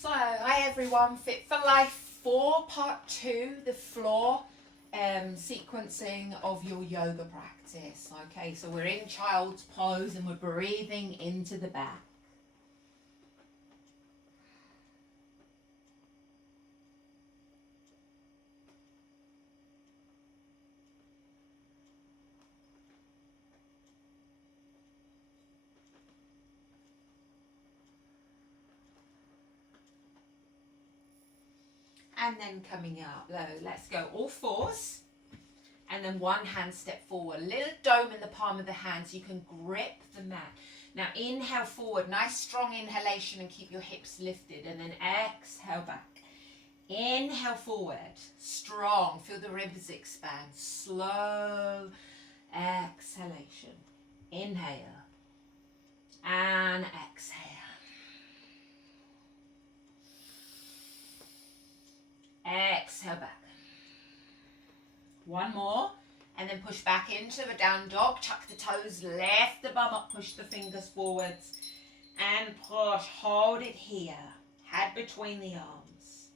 So, hi everyone, Fit for Life 4 part 2, the floor sequencing of your yoga practice. Okay, so we're in child's pose and we're breathing into the back. And then coming up low, let's go all fours. And then one hand step forward, little dome in the palm of the hand so you can grip the mat. Now inhale forward, nice strong inhalation and keep your hips lifted, and then exhale back. Inhale forward, strong, feel the ribs expand, slow exhalation. Inhale and exhale. Exhale back. One more, and then push back into a down dog. Tuck the toes, lift the bum up, push the fingers forwards, and push. Hold it here, head between the arms.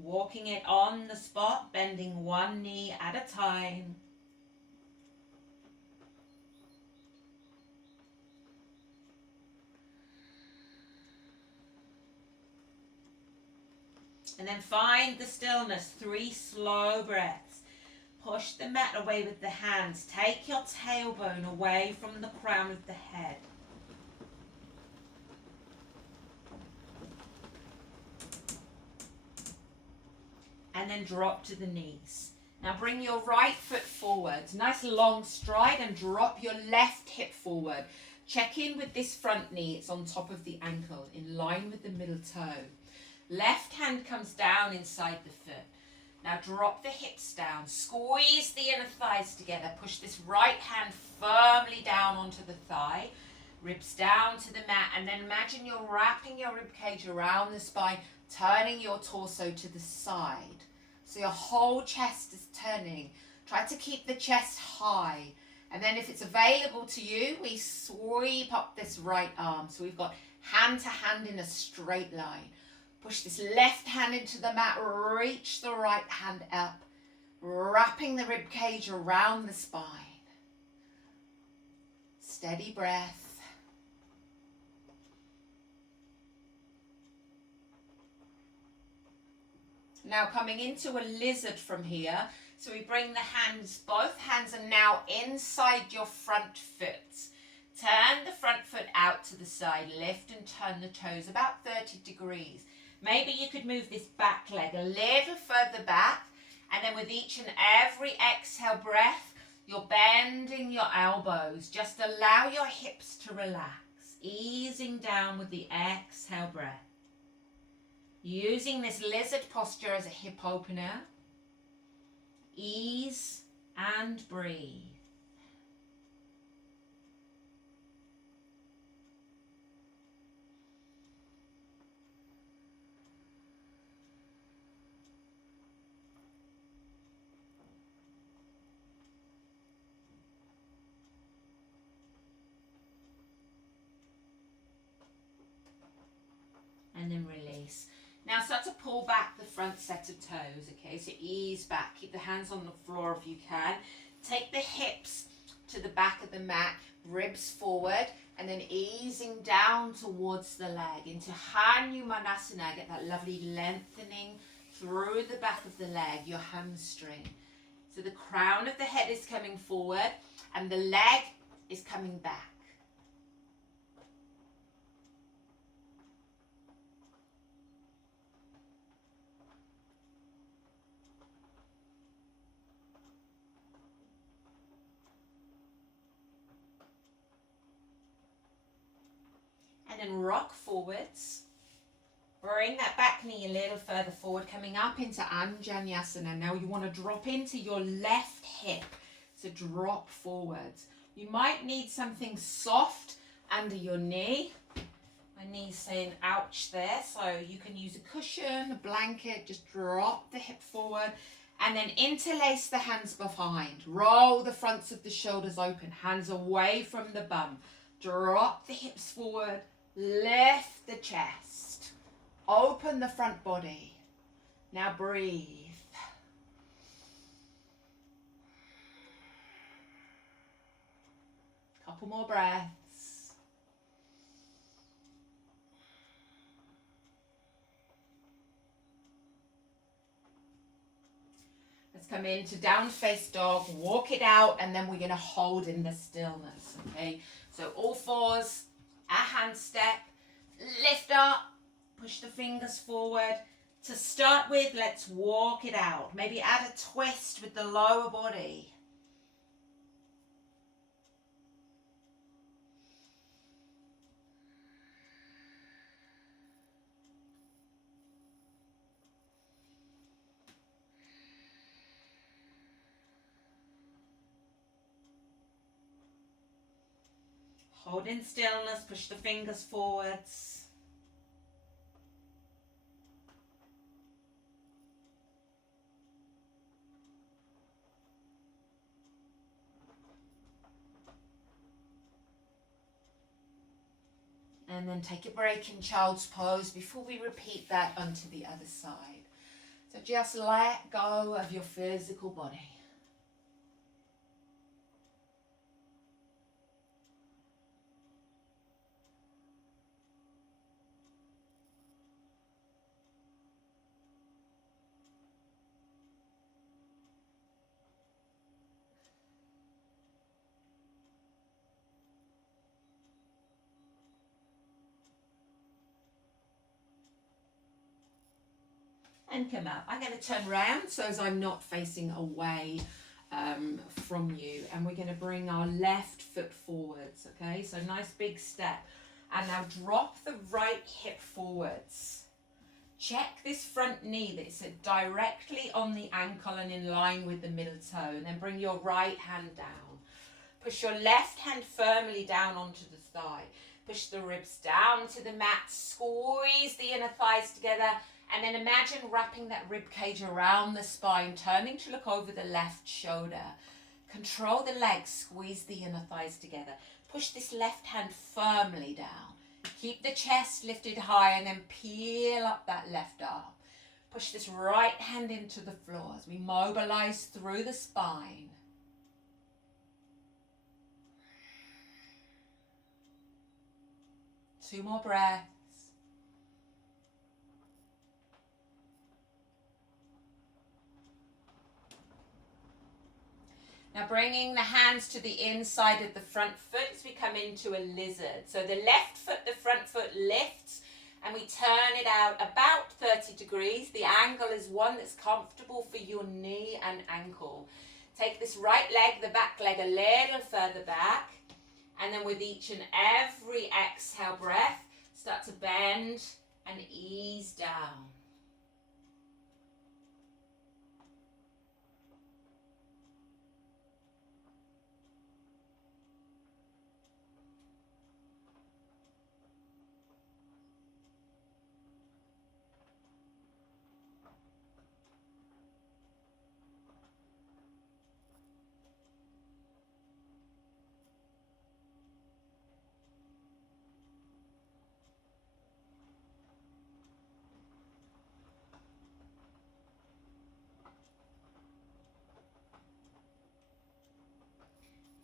Walking it on the spot, bending one knee at a time. And then find the stillness, 3 slow breaths. Push the mat away with the hands. Take your tailbone away from the crown of the head. And then drop to the knees. Now bring your right foot forward. Nice long stride, and drop your left hip forward. Check in with this front knee. It's on top of the ankle, in line with the middle toe. Left hand comes down inside the foot. Now drop the hips down. Squeeze the inner thighs together. Push this right hand firmly down onto the thigh. Ribs down to the mat. And then imagine you're wrapping your rib cage around the spine, turning your torso to the side. So your whole chest is turning. Try to keep the chest high. And then if it's available to you, we sweep up this right arm. So we've got hand to hand in a straight line. Push this left hand into the mat, reach the right hand up, wrapping the rib cage around the spine. Steady breath. Now coming into a lizard from here. So we bring the hands, both hands are now inside your front foot. Turn the front foot out to the side, lift and turn the toes about 30 degrees. Maybe you could move this back leg a little further back, and then with each and every exhale breath, you're bending your elbows. Just allow your hips to relax, easing down with the exhale breath. Using this lizard posture as a hip opener. Ease and breathe. And then release. Now start to pull back the front set of toes, okay? So ease back, keep the hands on the floor if you can. Take the hips to the back of the mat, ribs forward, and then easing down towards the leg into Hanumanasana. Get that lovely lengthening through the back of the leg, your hamstring. So the crown of the head is coming forward and the leg is coming back. And then rock forwards. Bring that back knee a little further forward, coming up into Anjaneyasana. Now you want to drop into your left hip. So drop forwards. You might need something soft under your knee. My knee's saying ouch there. So you can use a cushion, a blanket. Just drop the hip forward. And then interlace the hands behind. Roll the fronts of the shoulders open. Hands away from the bum. Drop the hips forward. Lift the chest. Open the front body. Now breathe. Couple more breaths. Let's come into down face dog, walk it out, and then we're going to hold in the stillness, okay? So all fours, a hand step, lift up, push the fingers forward. To start with, let's walk it out. Maybe add a twist with the lower body. Hold in stillness, push the fingers forwards. And then take a break in child's pose before we repeat that onto the other side. So just let go of your physical body. And come up. I'm going to turn around so as I'm not facing away from you. And we're going to bring our left foot forwards, okay? So nice big step. And now drop the right hip forwards. Check this front knee that's directly on the ankle and in line with the middle toe. And then bring your right hand down. Push your left hand firmly down onto the thigh. Push the ribs down to the mat. Squeeze the inner thighs together. And then imagine wrapping that rib cage around the spine, turning to look over the left shoulder. Control the legs, squeeze the inner thighs together. Push this left hand firmly down. Keep the chest lifted high and then peel up that left arm. Push this right hand into the floor as we mobilize through the spine. Two more breaths. Now bringing the hands to the inside of the front foot as we come into a lizard. So the left foot, the front foot lifts and we turn it out about 30 degrees. The angle is one that's comfortable for your knee and ankle. Take this right leg, the back leg a little further back. And then with each and every exhale breath, start to bend and ease down.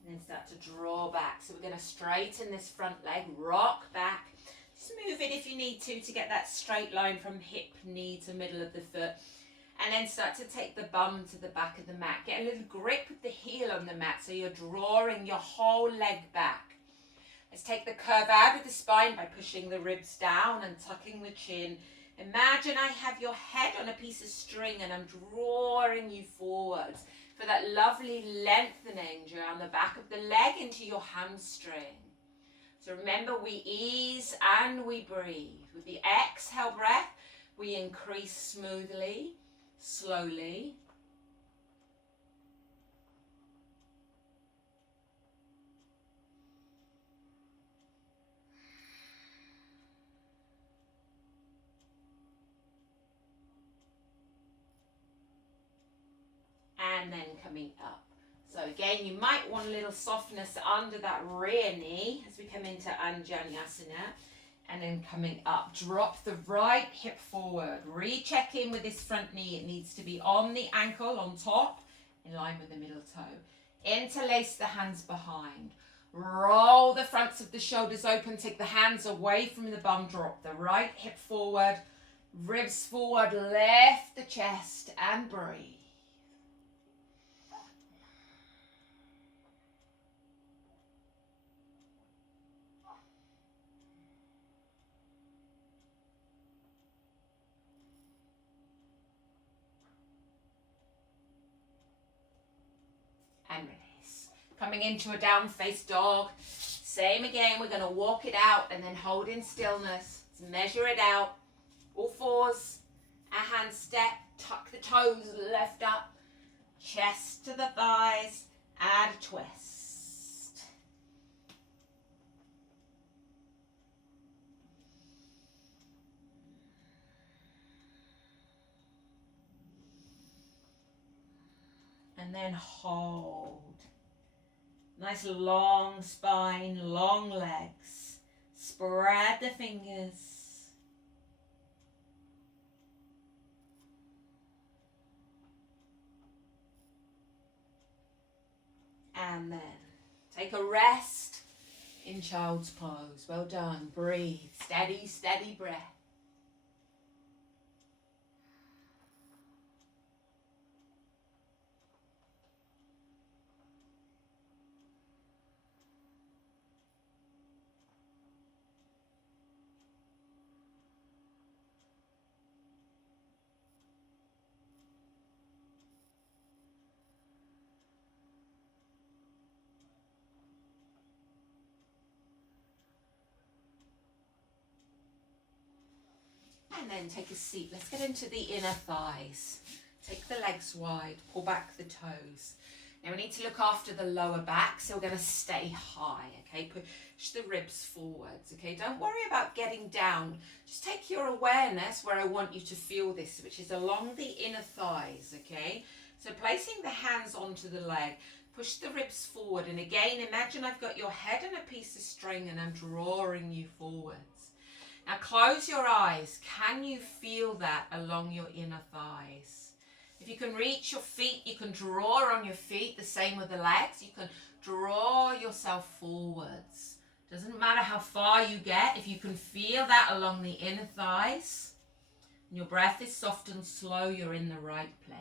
And then start to draw back. So we're going to straighten this front leg, rock back. Just move it if you need to get that straight line from hip, knee to middle of the foot. And then start to take the bum to the back of the mat. Get a little grip with the heel on the mat so you're drawing your whole leg back. Let's take the curve out of the spine by pushing the ribs down and tucking the chin. Imagine I have your head on a piece of string and I'm drawing you forwards for that lovely lengthening around the back of the leg into your hamstring. So remember, we ease and we breathe. With the exhale breath, we increase smoothly, slowly. And then coming up. So again, you might want a little softness under that rear knee as we come into Anjaneyasana. And then coming up, drop the right hip forward. Recheck in with this front knee. It needs to be on the ankle, on top, in line with the middle toe. Interlace the hands behind. Roll the fronts of the shoulders open. Take the hands away from the bum. Drop the right hip forward. Ribs forward. Lift the chest and breathe. And release. Coming into a down face dog. Same again, we're going to walk it out and then hold in stillness. Let's measure it out. All fours, a hand step, tuck the toes, lift up, chest to the thighs, add a twist. And then hold. Nice long spine, long legs. Spread the fingers. And then take a rest in child's pose. Well done. Breathe. Steady, steady breath. And then take a seat. Let's get into the inner thighs. Take the legs wide, pull back the toes. Now we need to look after the lower back, so we're going to stay high, okay? Push the ribs forwards, okay? Don't worry about getting down. Just take your awareness where I want you to feel this, which is along the inner thighs, okay? So placing the hands onto the leg, push the ribs forward. And again, imagine I've got your head on a piece of string and I'm drawing you forwards. Now close your eyes. Can you feel that along your inner thighs? If you can reach your feet, you can draw on your feet. The same with the legs. You can draw yourself forwards. Doesn't matter how far you get. If you can feel that along the inner thighs, and your breath is soft and slow, you're in the right place.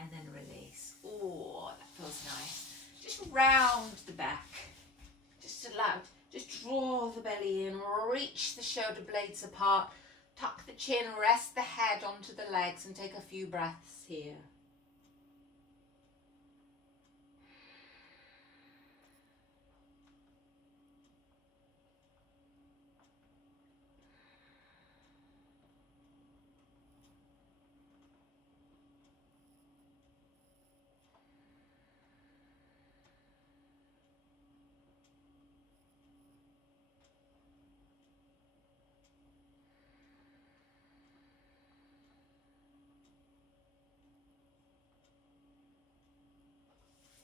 And then release. Oh, that feels nice. Just round the back. Just draw the belly in, reach the shoulder blades apart, tuck the chin, rest the head onto the legs and take a few breaths here.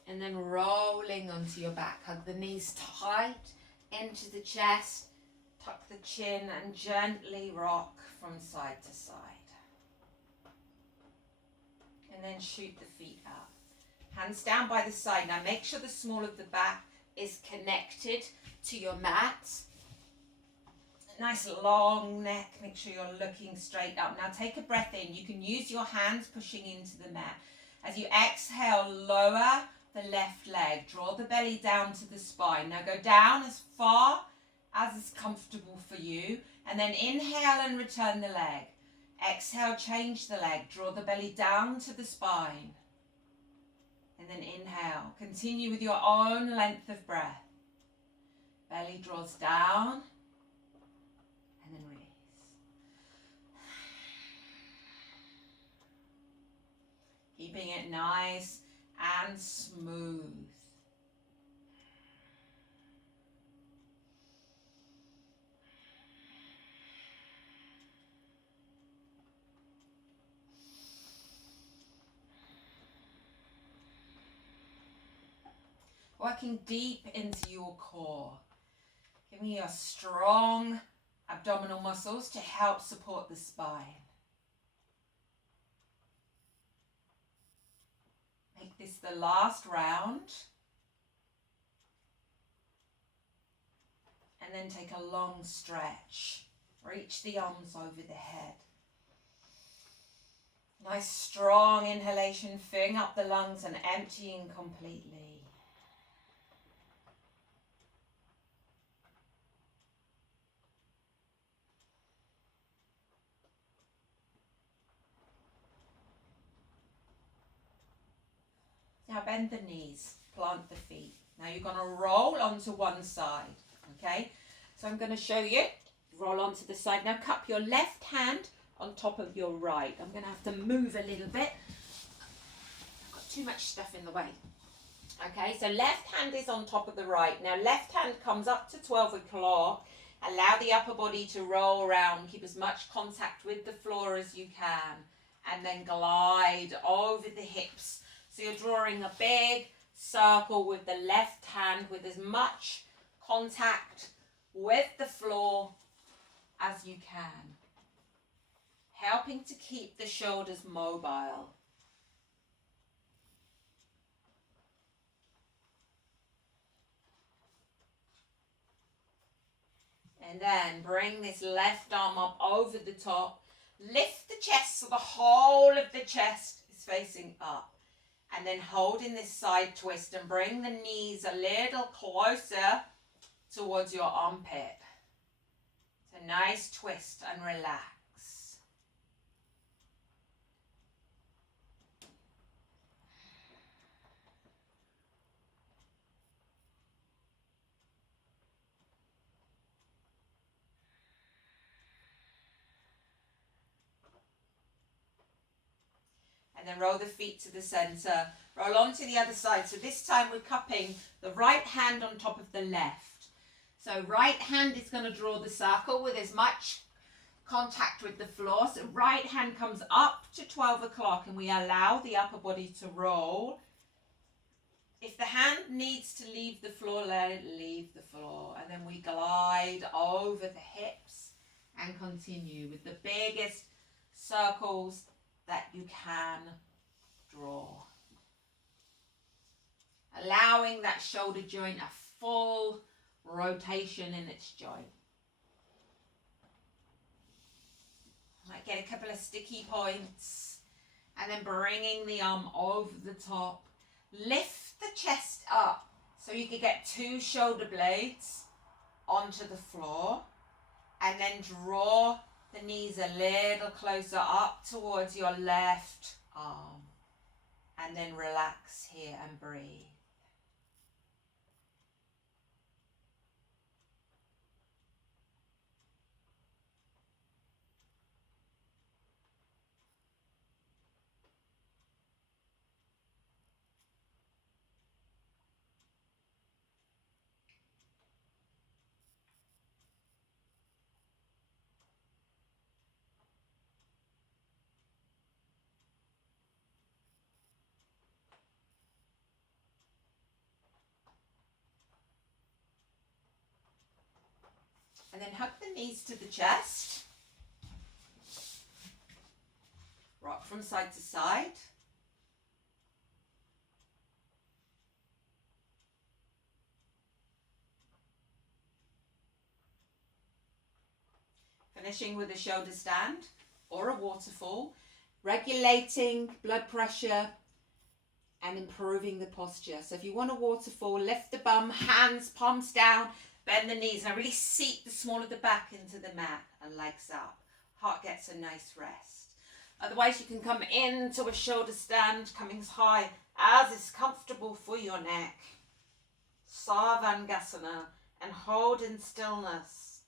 And then rolling onto your back. Hug the knees tight into the chest. Tuck the chin and gently rock from side to side. And then shoot the feet up. Hands down by the side. Now make sure the small of the back is connected to your mat. Nice long neck. Make sure you're looking straight up. Now take a breath in. You can use your hands pushing into the mat. As you exhale, lower the left leg. Draw the belly down to the spine. Now go down as far as is comfortable for you. And then inhale and return the leg. Exhale, change the leg. Draw the belly down to the spine. And then inhale. Continue with your own length of breath. Belly draws down. And then release. it nice and smooth. Working deep into your core, giving you strong abdominal muscles to help support the spine. Make this the last round. And then take a long stretch. Reach the arms over the head. Nice strong inhalation, filling up the lungs and emptying completely. Now bend the knees, plant the feet. Now you're going to roll onto one side, okay? So I'm going to show you. Roll onto the side. Now cup your left hand on top of your right. I'm going to have to move a little bit. I've got too much stuff in the way. Okay, so left hand is on top of the right. Now left hand comes up to 12 o'clock. Allow the upper body to roll around. Keep as much contact with the floor as you can. And then glide over the hips. So you're drawing a big circle with the left hand with as much contact with the floor as you can. Helping to keep the shoulders mobile. And then bring this left arm up over the top. Lift the chest so the whole of the chest is facing up. And then hold in this side twist and bring the knees a little closer towards your armpit. It's a nice twist and relax. And then roll the feet to the center. Roll onto the other side. So this time we're cupping the right hand on top of the left. So right hand is going to draw the circle with as much contact with the floor. So right hand comes up to 12 o'clock and we allow the upper body to roll. If the hand needs to leave the floor, let it leave the floor. And then we glide over the hips and continue with the biggest circles that you can draw. Allowing that shoulder joint a full rotation in its joint. Might get a couple of sticky points and then bringing the arm over the top. Lift the chest up so you can get 2 shoulder blades onto the floor and then draw the knees a little closer up towards your left arm and then relax here and breathe. And then hug the knees to the chest. Rock from side to side. Finishing with a shoulder stand or a waterfall. Regulating blood pressure and improving the posture. So if you want a waterfall, lift the bum, hands, palms down. Bend the knees and really seat the small of the back into the mat and legs up. Heart gets a nice rest. Otherwise you can come into a shoulder stand, coming as high as is comfortable for your neck. Sarvangasana, and hold in stillness.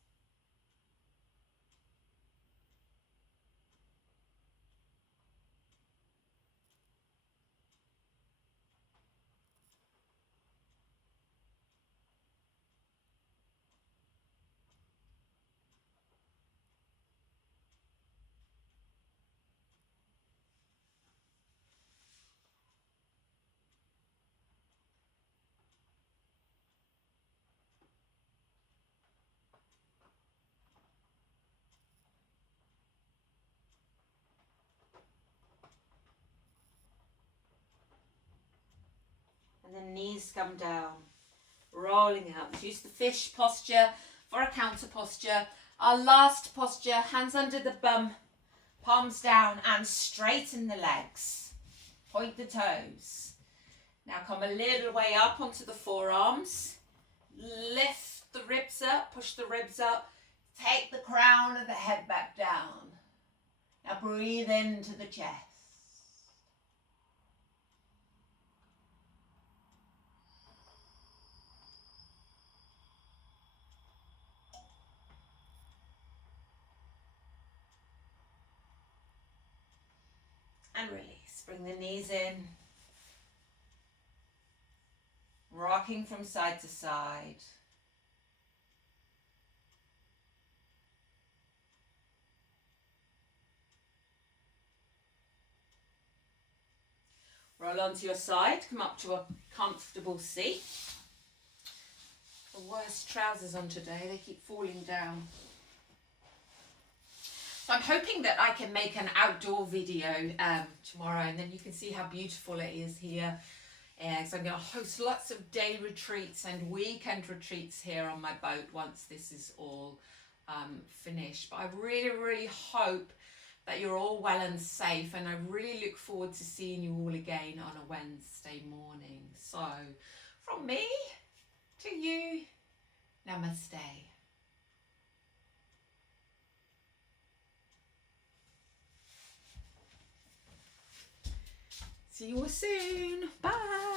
the knees come down, rolling out. Use the fish posture for a counter posture. Our last posture, hands under the bum, palms down, and straighten the legs. Point the toes. Now come a little way up onto the forearms. Lift the ribs up, push the ribs up. Take the crown of the head back down. Now breathe into the chest. And release. Bring the knees in. Rocking from side to side. Roll onto your side, come up to a comfortable seat. The worst trousers on today, they keep falling down. So I'm hoping that I can make an outdoor video tomorrow, and then you can see how beautiful it is here. So I'm going to host lots of day retreats and weekend retreats here on my boat once this is all finished. But I really, really hope that you're all well and safe, and I really look forward to seeing you all again on a Wednesday morning. So from me to you, namaste. See you all soon. Bye.